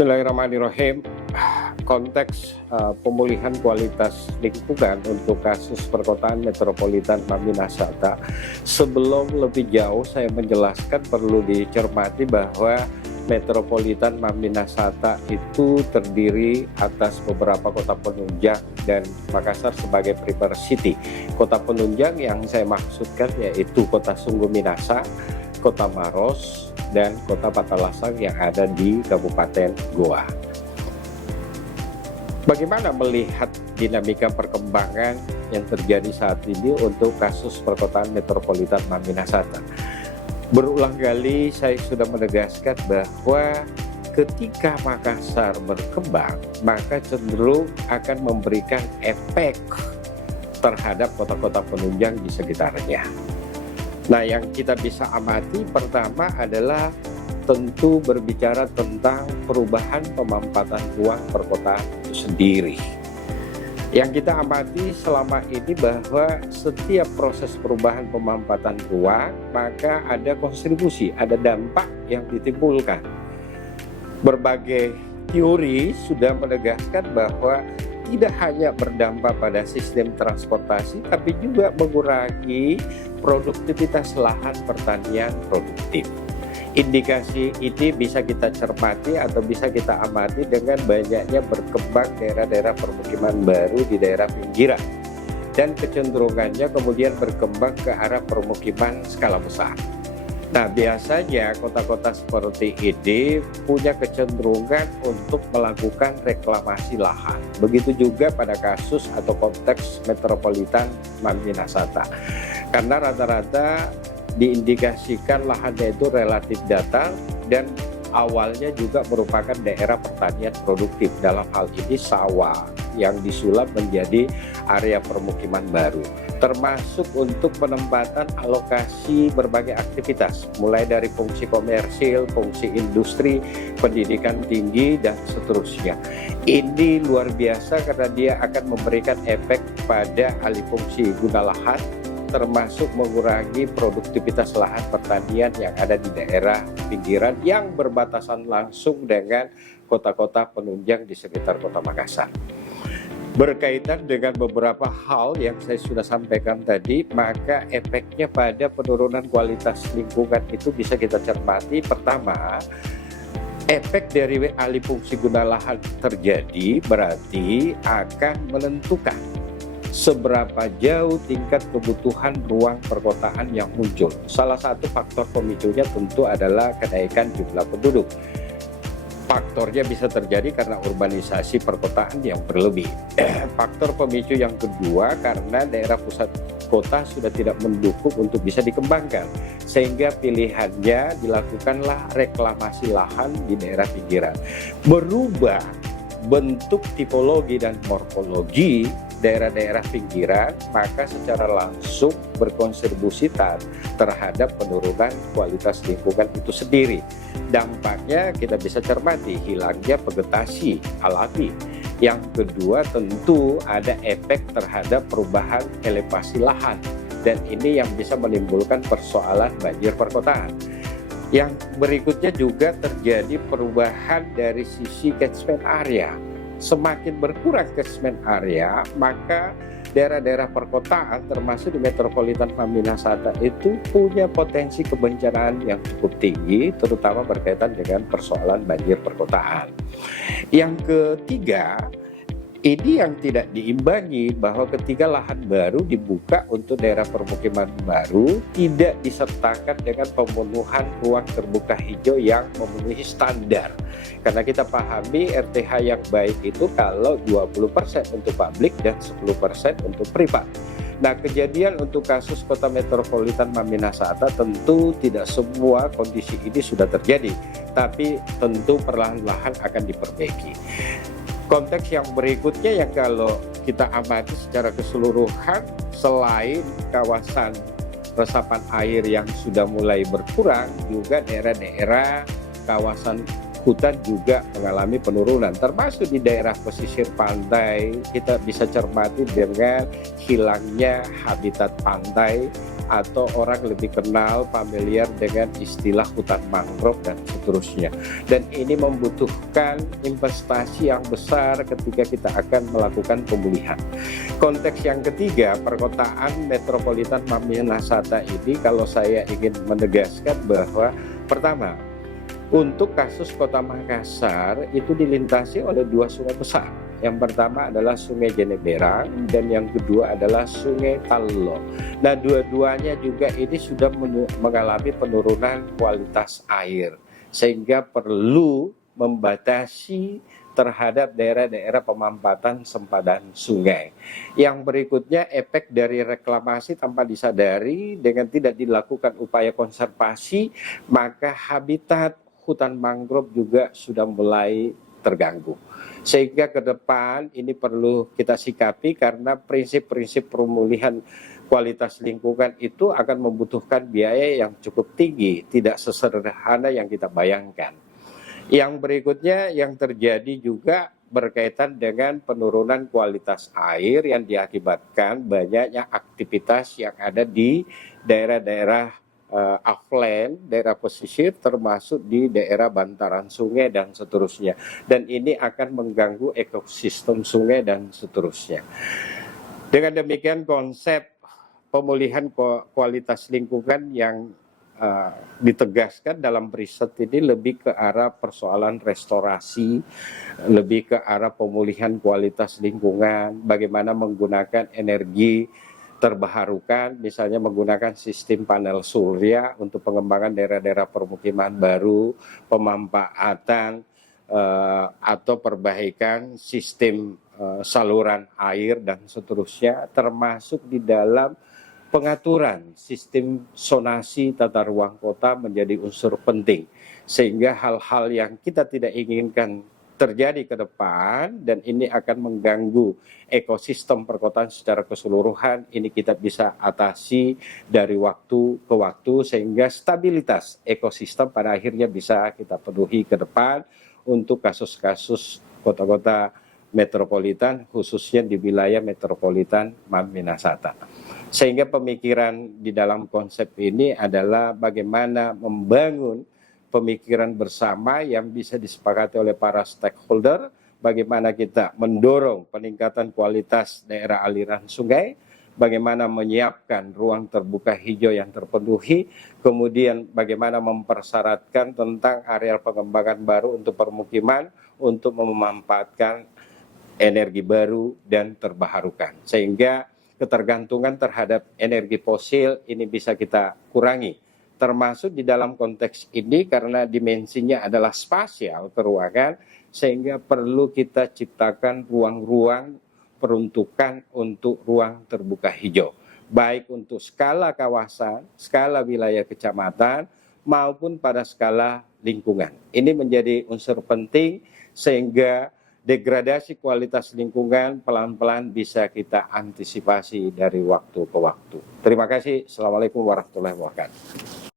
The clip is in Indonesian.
Bismillahirrahmanirrahim. Konteks pemulihan kualitas lingkungan untuk kasus perkotaan metropolitan Maminasata. Sebelum lebih jauh saya menjelaskan, perlu dicermati bahwa metropolitan Maminasata itu terdiri atas beberapa kota penunjang dan Makassar sebagai primary city. Kota penunjang yang saya maksudkan yaitu kota Sungguh Minasa, kota Maros, dan kota Patalasang yang ada di Kabupaten Goa. Bagaimana melihat dinamika perkembangan yang terjadi saat ini untuk kasus perkotaan metropolitan Maminasata? Berulang kali saya sudah menegaskan bahwa ketika Makassar berkembang, maka cenderung akan memberikan efek terhadap kota-kota penunjang di sekitarnya. Nah, yang kita bisa amati pertama adalah tentu berbicara tentang perubahan pemampatan ruang perkotaan itu sendiri. Yang kita amati selama ini bahwa setiap proses perubahan pemampatan ruang maka ada kontribusi, ada dampak yang ditimbulkan. Berbagai teori sudah menegaskan bahwa tidak hanya berdampak pada sistem transportasi, tapi juga mengurangi produktivitas lahan pertanian produktif. Indikasi ini bisa kita cermati atau bisa kita amati dengan banyaknya berkembang daerah-daerah permukiman baru di daerah pinggiran, dan kecenderungannya kemudian berkembang ke arah permukiman skala besar. Nah, biasanya kota-kota seperti ini punya kecenderungan untuk melakukan reklamasi lahan. Begitu juga pada kasus atau konteks metropolitan Maminasata. Karena rata-rata diindikasikan lahannya itu relatif datar dan awalnya juga merupakan daerah pertanian produktif. Dalam hal ini sawah yang disulap menjadi area permukiman baru, termasuk untuk penempatan alokasi berbagai aktivitas, mulai dari fungsi komersil, fungsi industri, pendidikan tinggi, dan seterusnya. Ini luar biasa karena dia akan memberikan efek pada alih fungsi guna lahan, termasuk mengurangi produktivitas lahan pertanian yang ada di daerah pinggiran yang berbatasan langsung dengan kota-kota penunjang di sekitar kota Makassar. Berkaitan dengan beberapa hal yang saya sudah sampaikan tadi, maka efeknya pada penurunan kualitas lingkungan itu bisa kita cermati. Pertama, efek dari alih fungsi guna lahan terjadi berarti akan menentukan seberapa jauh tingkat kebutuhan ruang perkotaan yang muncul. Salah satu faktor pemicunya tentu adalah kenaikan jumlah penduduk. Faktornya bisa terjadi karena urbanisasi perkotaan yang berlebih. Faktor pemicu yang kedua karena daerah pusat kota sudah tidak mendukung untuk bisa dikembangkan, sehingga pilihannya dilakukanlah reklamasi lahan di daerah pinggiran. Berubah bentuk tipologi dan morfologi daerah-daerah pinggiran, maka secara langsung berkontribusi terhadap penurunan kualitas lingkungan itu sendiri. Dampaknya kita bisa cermati hilangnya vegetasi alami. Yang kedua tentu ada efek terhadap perubahan elevasi lahan, dan ini yang bisa menimbulkan persoalan banjir perkotaan. Yang berikutnya juga terjadi perubahan dari sisi catchment area. Semakin berkurang catchment area, maka daerah-daerah perkotaan termasuk di metropolitan Maminasata itu punya potensi kebencanaan yang cukup tinggi, terutama berkaitan dengan persoalan banjir perkotaan. Yang ketiga, ini yang tidak diimbangi bahwa ketika lahan baru dibuka untuk daerah permukiman baru, tidak disertakan dengan pemenuhan ruang terbuka hijau yang memenuhi standar. Karena kita pahami RTH yang baik itu kalau 20% untuk publik dan 10% untuk privat. Nah, kejadian untuk kasus kota metropolitan Maminasata tentu tidak semua kondisi ini sudah terjadi, tapi tentu perlahan-lahan akan diperbaiki. Konteks yang berikutnya yang kalau kita amati secara keseluruhan, selain kawasan resapan air yang sudah mulai berkurang, juga daerah-daerah kawasan hutan juga mengalami penurunan, termasuk di daerah pesisir pantai. Kita bisa cermati dengan hilangnya habitat pantai, atau orang lebih kenal familiar dengan istilah hutan mangrove dan seterusnya. Dan ini membutuhkan investasi yang besar ketika kita akan melakukan pemulihan. Konteks yang ketiga, perkotaan metropolitan Minahasa ini, kalau saya ingin menegaskan bahwa pertama, untuk kasus Kota Makassar itu dilintasi oleh dua sungai besar. Yang pertama adalah Sungai Jeneberang dan yang kedua adalah Sungai Tallo. Nah, dua-duanya juga ini sudah mengalami penurunan kualitas air, sehingga perlu membatasi terhadap daerah-daerah pemampatan sempadan sungai. Yang berikutnya, efek dari reklamasi tanpa disadari dengan tidak dilakukan upaya konservasi, maka habitat hutan mangrove juga sudah mulai terganggu. Sehingga ke depan ini perlu kita sikapi, karena prinsip-prinsip pemulihan kualitas lingkungan itu akan membutuhkan biaya yang cukup tinggi, tidak sesederhana yang kita bayangkan. Yang berikutnya yang terjadi juga berkaitan dengan penurunan kualitas air yang diakibatkan banyaknya aktivitas yang ada di daerah-daerah upland, daerah pesisir, termasuk di daerah bantaran sungai dan seterusnya. Dan ini akan mengganggu ekosistem sungai dan seterusnya. Dengan demikian, konsep pemulihan kualitas lingkungan yang ditegaskan dalam riset ini lebih ke arah persoalan restorasi, lebih ke arah pemulihan kualitas lingkungan, bagaimana menggunakan energi terbarukan, misalnya menggunakan sistem panel surya untuk pengembangan daerah-daerah permukiman baru, pemanfaatan atau perbaikan sistem saluran air dan seterusnya, termasuk di dalam pengaturan sistem zonasi tata ruang kota menjadi unsur penting, sehingga hal-hal yang kita tidak inginkan terjadi ke depan dan ini akan mengganggu ekosistem perkotaan secara keseluruhan, ini kita bisa atasi dari waktu ke waktu, sehingga stabilitas ekosistem pada akhirnya bisa kita penuhi ke depan untuk kasus-kasus kota-kota metropolitan, khususnya di wilayah metropolitan Minahasa. Sehingga pemikiran di dalam konsep ini adalah bagaimana membangun pemikiran bersama yang bisa disepakati oleh para stakeholder, bagaimana kita mendorong peningkatan kualitas daerah aliran sungai, bagaimana menyiapkan ruang terbuka hijau yang terpenuhi, kemudian bagaimana mempersyaratkan tentang areal pengembangan baru untuk permukiman, untuk memanfaatkan energi baru dan terbarukan, sehingga ketergantungan terhadap energi fosil ini bisa kita kurangi, termasuk di dalam konteks ini karena dimensinya adalah spasial keruangan, sehingga perlu kita ciptakan ruang-ruang peruntukan untuk ruang terbuka hijau, baik untuk skala kawasan, skala wilayah kecamatan, maupun pada skala lingkungan. Ini menjadi unsur penting sehingga degradasi kualitas lingkungan pelan-pelan bisa kita antisipasi dari waktu ke waktu. Terima kasih. Assalamualaikum warahmatullahi wabarakatuh.